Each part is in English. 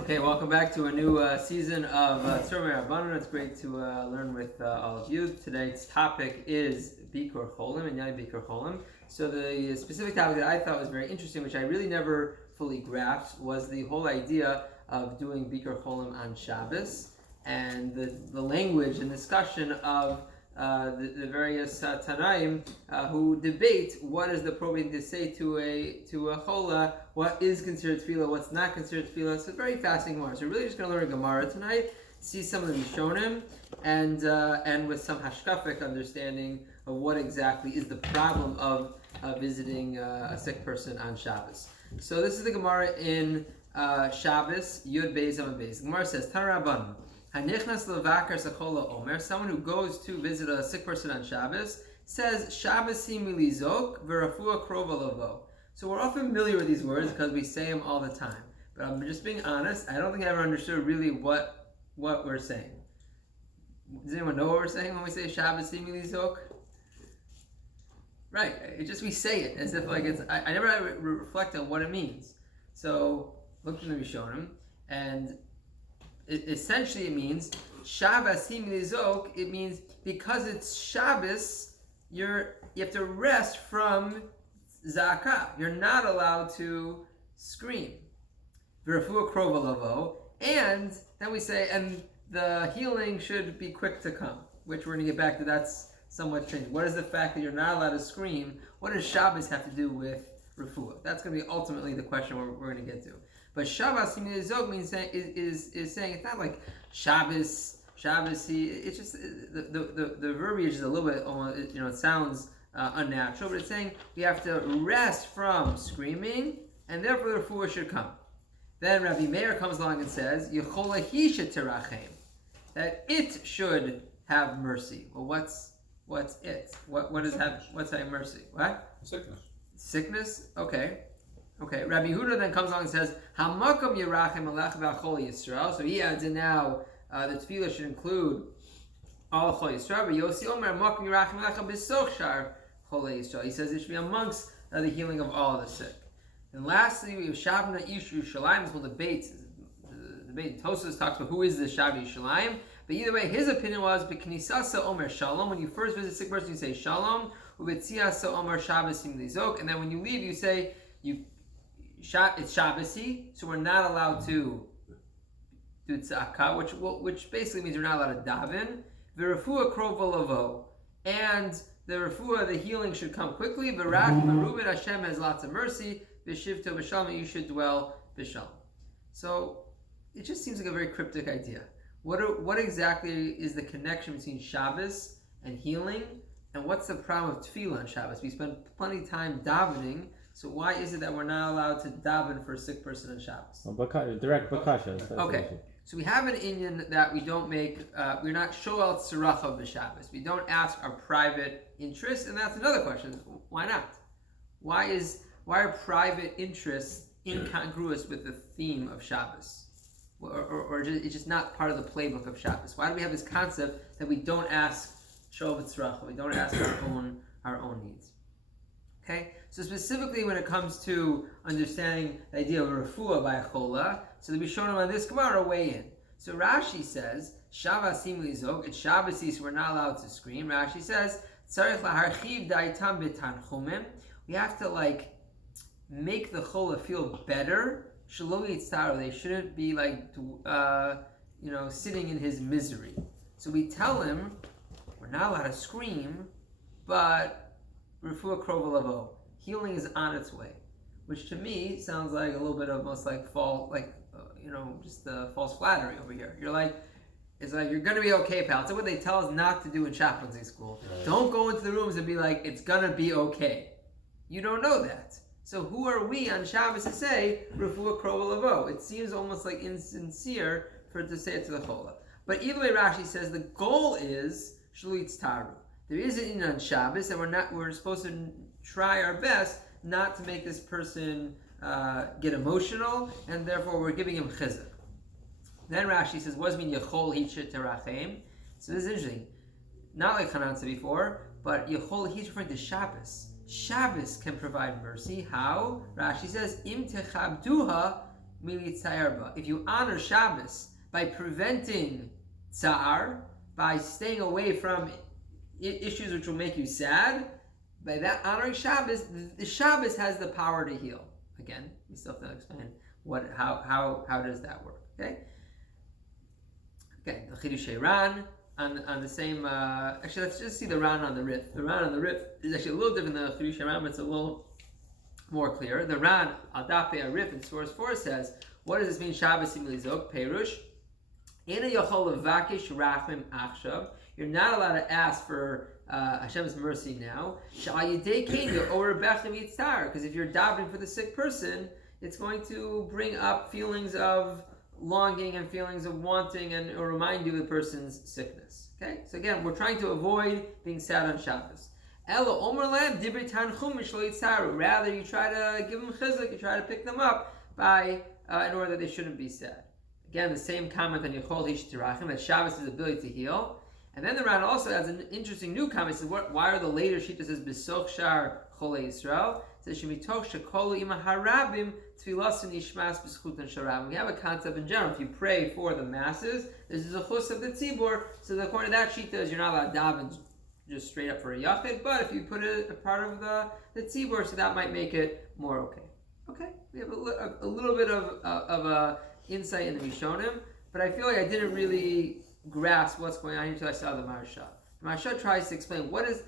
Okay, welcome back to a new season of Tzurba. It's great to learn with all of you. Today's topic is Bikkur Cholim and Bikkur Cholim. So the specific topic that I thought was very interesting, which I really never fully grasped, was the whole idea of doing Bikkur Cholim on Shabbos and the language and discussion of the various Tanaim who debate what is the appropriate thing to say to a chola, what is considered tefillah, what's not considered tefillah. So it's very fascinating Gemara. So we're really just going to learn a Gemara tonight, see some of the Rishonim, and with some hashkafic understanding of what exactly is the problem of visiting a sick person on Shabbos. So this is the Gemara in Shabbos, Yud Beis Amud Beis. The Gemara says, Tanarabban. Someone who goes to visit a sick person on Shabbos says Shabbos milizok v'rafua krova lavo. So we're all familiar with these words because we say them all the time. But I'm just being honest, I don't think I ever understood really what we're saying. Does anyone know what we're saying when we say Shabbos milizok? Right, it just we say it as if like it's. I never reflect on what it means. So look at the Rishonim and. Essentially, it means Shabbos himilizok. It means because it's Shabbos, you have to rest from zakah. You're not allowed to scream. V'rafua krova lavo, and then we say, and the healing should be quick to come. Which we're going to get back to. That's somewhat strange. What is the fact that you're not allowed to scream? What does Shabbos have to do with refuah? That's going to be ultimately the question we're going to get to. But Shabbos Zog means is saying it's not like Shabbos. It's just the verbiage is a little bit it sounds unnatural, but it's saying we have to rest from screaming, and therefore the refuah should come. Then Rabbi Meir comes along and says Yechola Hisha Terachem, that it should have mercy. Well, what's it? What's having mercy? What? Sickness. Okay, Rabbi Yehuda then comes along and says, "Hamakom Yerachem Alech V'Achol Yisrael." So he adds in now the tefillah should include all Chol Yisrael. But Yossi Omer Hamakom Yerachem Alech B'Soch Shar Chol Yisrael. He says it should be amongst the healing of all of the sick. And lastly, we have Shavna Ish Yerushalayim. This whole debate. Tosfos talks about who is the Shav Yerushalayim. But either way, his opinion was B'Knisasa Omer Shalom. When you first visit a sick person, you say Shalom. U'B'Tziasa Omer Shabbos Sim Lizok. And then when you leave, you say it's Shabbos-y, so we're not allowed to do tzaka, which basically means we're not allowed to daven. V'rafua krova lavo, and the refuah, the healing should come quickly. V'rach v'rubin, Hashem has lots of mercy. V'shivto v'shalom, you should dwell v'shalom. So it just seems like a very cryptic idea. What exactly is the connection between Shabbos and healing, and what's the problem of tefillah on Shabbos? We spend plenty of time davening. So why is it that we're not allowed to daven for a sick person on Shabbos? Direct bakasha. Okay, so we have an inyan that we don't make, we're not shoel tzuracha b'Shabbos. We don't ask our private interests, and that's another question. Why not? Why are private interests incongruous with the theme of Shabbos? Or it's just not part of the playbook of Shabbos? Why do we have this concept that we don't ask shoel tzuracha? We don't ask our own needs? Okay, so specifically when it comes to understanding the idea of refuah by a chola, so that we show them on this Gemara weigh in. So Rashi says, Shabbos lizok, it's Shabbos, so we're not allowed to scream. Rashi says, Tzarich laharchiv daitam b'tanchumim. We have to make the chola feel better. Shelo yitzaro, they shouldn't be sitting in his misery. So we tell him we're not allowed to scream, but refuah krova lavo, healing is on its way, which to me sounds like a little bit of almost like false flattery over here. It's like you're gonna be okay, pal. That's what they tell us not to do in chaplaincy school. Right. Don't go into the rooms and be like, it's gonna be okay. You don't know that. So who are we on Shabbos to say refuah krova lavo? It seems almost like insincere for it to say it to the chola. But either way, Rashi says the goal is shluitz taru. There is an in on Shabbos, and we're supposed to try our best not to make this person get emotional, and therefore we're giving him chizuk. Then Rashi says, "What does mean yechol hisha terachem?" So this is interesting. Not like Hanan said before, but yechol he's referring to Shabbos. Shabbos can provide mercy. How? Rashi says, "Im techabduha militzayarba. If you honor Shabbos by preventing tsar, by staying away from issues which will make you sad, by that honoring Shabbos, the Shabbos has the power to heal. Again, we still have to explain how does that work. Okay, the Chidushei Ran on the same. Actually, let's just see the Ran on the Rif. The Ran on the Rif is actually a little different than the Chidushei Ran, but it's a little more clear. The Ran al Dape Arif in source 4 says, "What does this mean? Shabbos imilizok perush ina yochol levakish rachmim achshav." You're not allowed to ask for Hashem's mercy now. Because if you're davening for the sick person, it's going to bring up feelings of longing and feelings of wanting or remind you of the person's sickness. Okay? So again, we're trying to avoid being sad on Shabbos. Rather, you try to give them chizuk, you try to pick them up by in order that they shouldn't be sad. Again, the same comment on Yechol Hishtirachim, that Shabbos has the ability to heal. And then the Ran also has an interesting new comment. It says, why are the later Shita says B'soch Shar Cholei Yisrael? It says Shemitoch Shekolu Ima Harabim Tfilasin Yishmas B'schutan Sharabim. We have a concept in general. If you pray for the masses, this is a chus of the tzibur. So according to that Shita, is you're not allowed to daven just straight up for a yachid. But if you put it a part of the tzibur, so that might make it more okay. Okay, we have a little bit of a insight in the Rishonim, but I feel like I didn't really grasp what's going on until I saw the Maharsha. The Maharsha tries to explain what is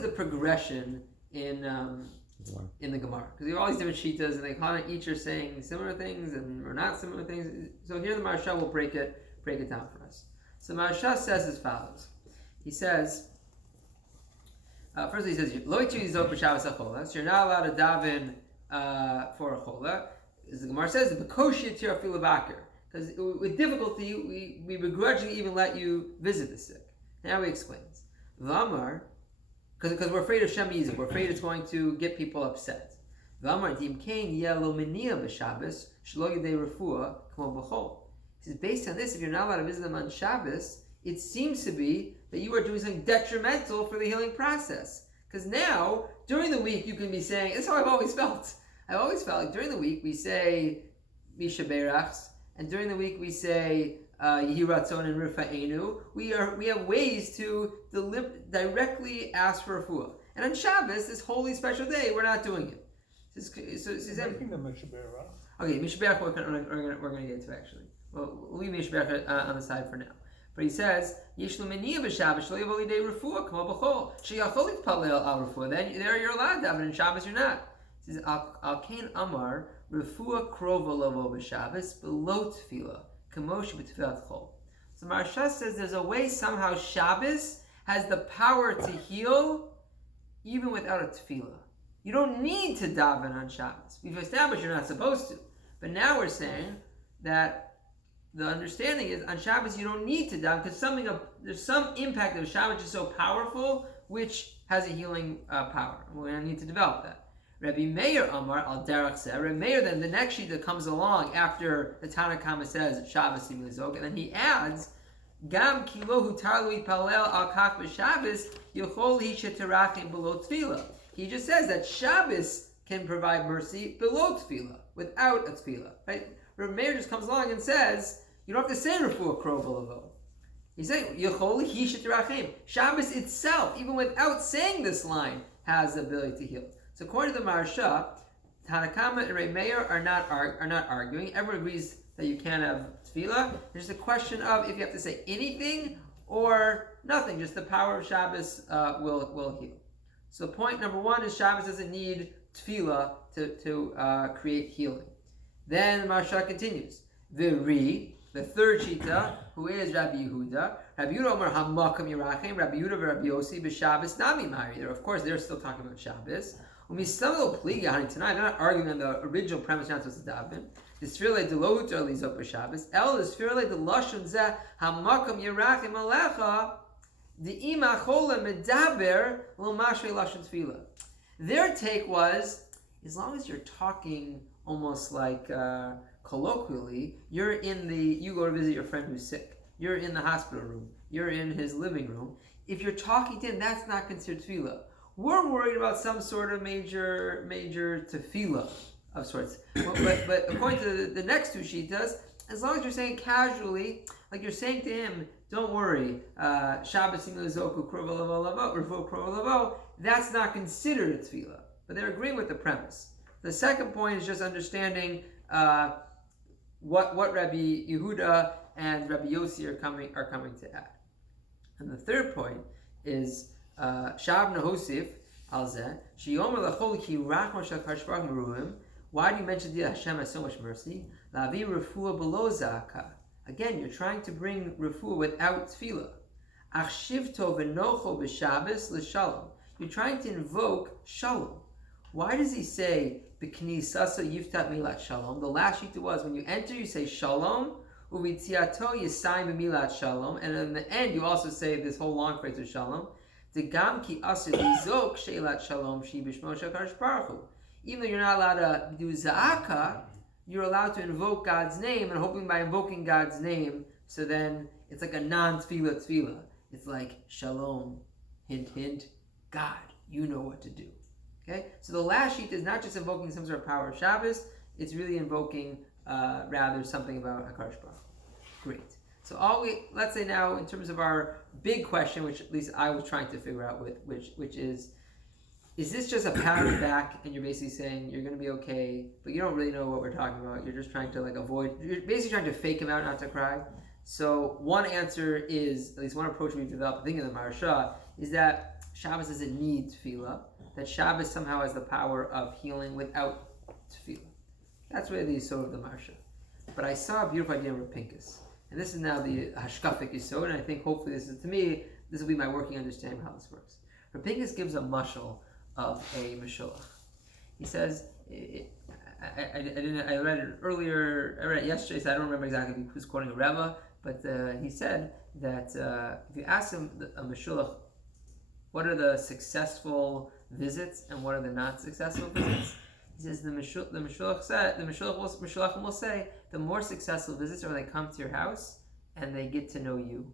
the progression in the Gemara, because you have all these different shitas and they kind of each are saying similar things or not similar things. So here the Maharsha will break it down for us. So Maharsha says as follows. He says, first he says, "Lo yitu yizok b'Shabbos hachola." So you're not allowed to daven for a chola. As the Gemara says, the Bikkur yitir afilu Bikkur. Because with difficulty, we begrudgingly even let you visit the sick. Now he explains. V'amar, because we're afraid of Shem Yizuk, we're afraid it's going to get people upset. V'amar, dim kein yelo menia b'Shabbos, shlo yidei refuah, k'mo b'chol. He says, based on this, if you're not allowed to visit them on Shabbos, it seems to be that you are doing something detrimental for the healing process. Because now, during the week, you can be saying, that's how I've always felt. I've always felt like during the week, we say, Misha Berachs, and during the week we say Yehi Ratzon and Rifa'enu. We have ways to directly ask for a refuah. And on Shabbos, this holy special day, we're not doing it. So making the Misha Berach. Okay, Misha Berach we're going to get to actually. Well, we'll leave Misha Berach on the side for now. But he says, Yishlu Meniyah b'Shabbos shlo yavo lidei refuah k'mo b'chol sheyachol yitpalel al refuah. Then there you're allowed to have it, in Shabbos you're not. He says, Al Kain Amar. Refuah krova lavo b'Shabbos below tefillah, kamosh b'tefillat chol. So Maharsha says there's a way somehow Shabbos has the power to heal even without a tefillah. You don't need to daven on Shabbos. We've established you're not supposed to, but now we're saying that the understanding is on Shabbos you don't need to daven because there's some impact of Shabbos is so powerful which has a healing power. We're going to need to develop that. Rabbi Meir Amar al Darchei. Rabbi Meir, then the next sheet that comes along after the Tanakhama says Shabbos imilizok, and then he adds Gam kilo hutar lu yipalel al kach b'Shabbos yochol hi sheterachim below tefillah. He just says that Shabbos can provide mercy below tefillah, without a tefillah. Right? Rabbi Meir just comes along and says you don't have to say refuah krova lavo. He's saying yochol hi sheterachim. Shabbos itself, even without saying this line, has the ability to heal. So according to the Maharsha, Tanakama and Reb Meir are not arguing. Everyone agrees that you can't have tefillah. There's a question of if you have to say anything or nothing. Just the power of Shabbos will heal. So point number one is Shabbos doesn't need tefillah to create healing. Then the Maharsha continues. The third shita, who is Rabbi Yehuda. Rabbi Yehuda Omer Hamakam Yerachem. Rabbi Yehuda and Rabbi Yossi b'Shabbos Nami Mari. Of course, they're still talking about Shabbos. Tonight, they're not arguing on the original premise, you're not supposed to daven. The Sfirle de Lohuter Lizok b'Shabbos. El the Sfirle de Lashon Zeh Hamakam Yerachem Alecha the Ima Cholim Medaber Lo Mashrei Lashon Tefillah. Their take was, as long as you're talking almost like colloquially, you go to visit your friend who's sick. You're in the hospital room. You're in his living room. If you're talking to him, that's not considered tefillah. We're worried about some sort of major tefillah. of sorts. But according to the next two shitas, as long as you're saying casually, like you're saying to him, don't worry, Shabbos Zoku Krovo, that's not considered a tefillah. But they're agreeing with the premise. The second point is just understanding what Rabbi Yehuda and Rabbi Yossi are coming to add. And the third point is Shab Nahosif Alzeh Shiyomer Lachol Ki Rachma Shel Karshbach Meruim. Why do you mention that Hashem has so much mercy? Lavi Refuah Below Zaka. Again, you're trying to bring refuah without tefillah. Ach Shivto V'Nocho B'Shabbos L'Shalom. You're trying to invoke Shalom. Why does he say B'Knisasa Yiftat Milat Shalom? The last shita was when you enter, you say Shalom. Uvitziato Yisayim B'Milat Shalom. And in the end, you also say this whole long phrase of Shalom. Degam Ki Asir Lizok Sheilat Shalom Shi B'Shmo Shakadosh Baruch Hu. Even though you're not allowed to do Za'aka, you're allowed to invoke God's name, and hoping by invoking God's name, so then it's like a non-tefillah tefillah. It's like Shalom, hint, hint, God, you know what to do. Okay? So the last sheet is not just invoking some sort of power of Shabbos, it's really invoking rather something about HaKadosh Baruch Hu. Great. So let's say now, in terms of our big question, which at least I was trying to figure out which is this just a pat on the back and you're basically saying you're going to be okay, but you don't really know what we're talking about. You're just trying to you're basically trying to fake him out not to cry. So one answer is, at least one approach we've developed, I think in the Maharsha, is that Shabbos doesn't need tefillah, that Shabbos somehow has the power of healing without tefillah. That's really the Yisod of the Maharsha. But I saw a beautiful idea in Rav Pinkus. And this is now the Hashkafik Yisod, and I think hopefully this will be my working understanding of how this works. Rav Pinkus gives a mashal of a Meshullach. He says, I read it earlier, I read it yesterday, so I don't remember exactly who's quoting a Rebbe, but he said that if you ask him, a Meshullach, what are the successful visits and what are the not successful visits? He says the Meshullach will say the more successful visits are when they come to your house and they get to know you.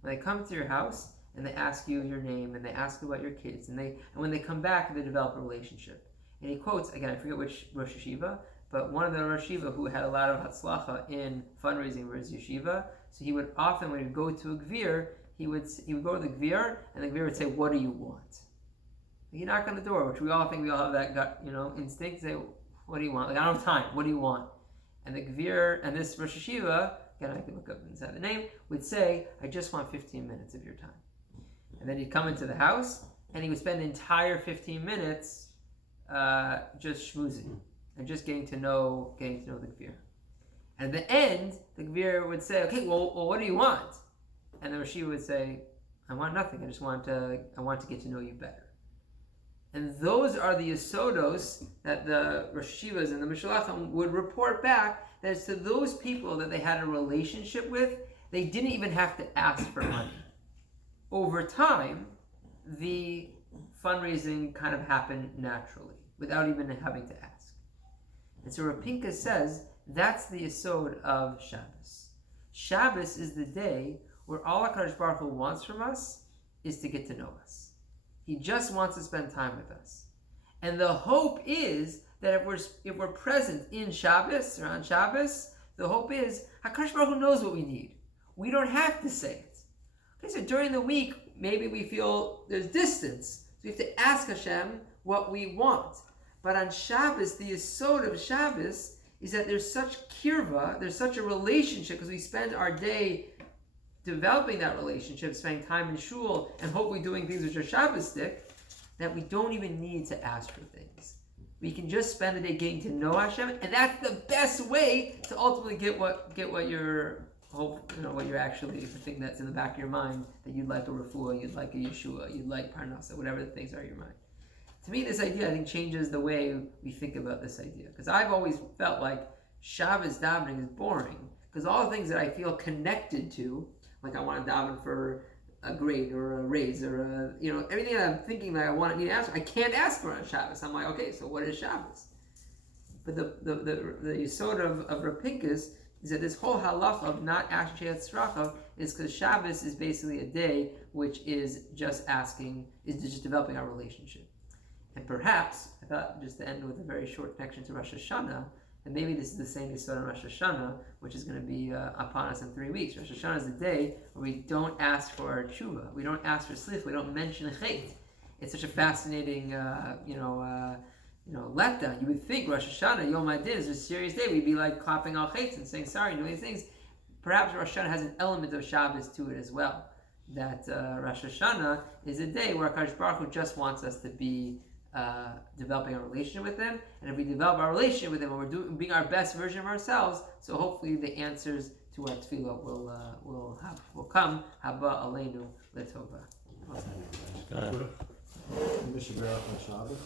When they come to your house and they ask you your name, and they ask you about your kids, and when they come back, they develop a relationship. And he quotes, again, I forget which Rosh Yeshiva, but one of the Rosh Yeshiva who had a lot of hatzlacha in fundraising for his yeshiva, so he would often, when he would go to a gvir, he would go to the gvir, and the gvir would say, what do you want? He'd knock on the door, which we all have that gut, instinct, say, what do you want? Like, I don't have time, what do you want? And the gvir, and this Rosh Yeshiva, again, I can look up inside the name, would say, I just want 15 minutes of your time. And then he'd come into the house, and he would spend the entire 15 minutes just schmoozing and just getting to know the gvir. And at the end, the gvir would say, "Okay, well, what do you want?" And the Rosh Yeshiva would say, "I want nothing. I just want to get to know you better." And those are the yisodos that the Rosh Yeshivas and the Meshullachim would report back, that it's to those people that they had a relationship with, they didn't even have to ask for money. Over time, the fundraising kind of happened naturally, without even having to ask. And so Rav Pinkus says, that's the yesod of Shabbos. Shabbos is the day where all HaKadosh Baruch Hu wants from us is to get to know us. He just wants to spend time with us. And the hope is that if we're present in Shabbos, or on Shabbos, the hope is HaKadosh Baruch Hu knows what we need. We don't have to say it. Okay, so during the week, maybe we feel there's distance. So we have to ask Hashem what we want. But on Shabbos, the yesod of Shabbos is that there's such kirva, there's such a relationship, because we spend our day developing that relationship, spending time in shul, and hopefully doing things which are Shabbos-stic, that we don't even need to ask for things. We can just spend the day getting to know Hashem, and that's the best way to ultimately get what you're what you're actually, the thing that's in the back of your mind, that you'd like a refuah, you'd like a yeshua, you'd like parnasa, whatever the things are in your mind. To me, this idea, I think, changes the way we think about this idea. Because I've always felt like Shabbos davening is boring. Because all the things that I feel connected to, like I want to daven for a grade or a raise or everything that I'm thinking that I need to ask for, I can't ask for on Shabbos. I'm like, okay, so what is Shabbos? But the yesod of Rav Pinkus is that this whole halach of not asking Sheyat Tzrachav is because Shabbos is basically a day which is just developing our relationship. And perhaps, I thought just to end with a very short connection to Rosh Hashanah, and maybe this is the same Yisod on Rosh Hashanah, which is going to be upon us in 3 weeks. Rosh Hashanah is the day where we don't ask for tshuva, we don't ask for slicha, we don't mention chait. It's such a fascinating, letdown. You would think Rosh Hashanah, Yom HaDin, is a serious day. We'd be like clapping al chait and saying sorry and doing these things. Perhaps Rosh Hashanah has an element of Shabbos to it as well. That Rosh Hashanah is a day where HaKadosh Baruch Hu just wants us to be developing a relationship with Him, and if we develop our relationship with Him, and we're being our best version of ourselves, so hopefully the answers to our tefillah will come. Haba Aleinu L'Tova. Mishnah Berurah on Shabbos.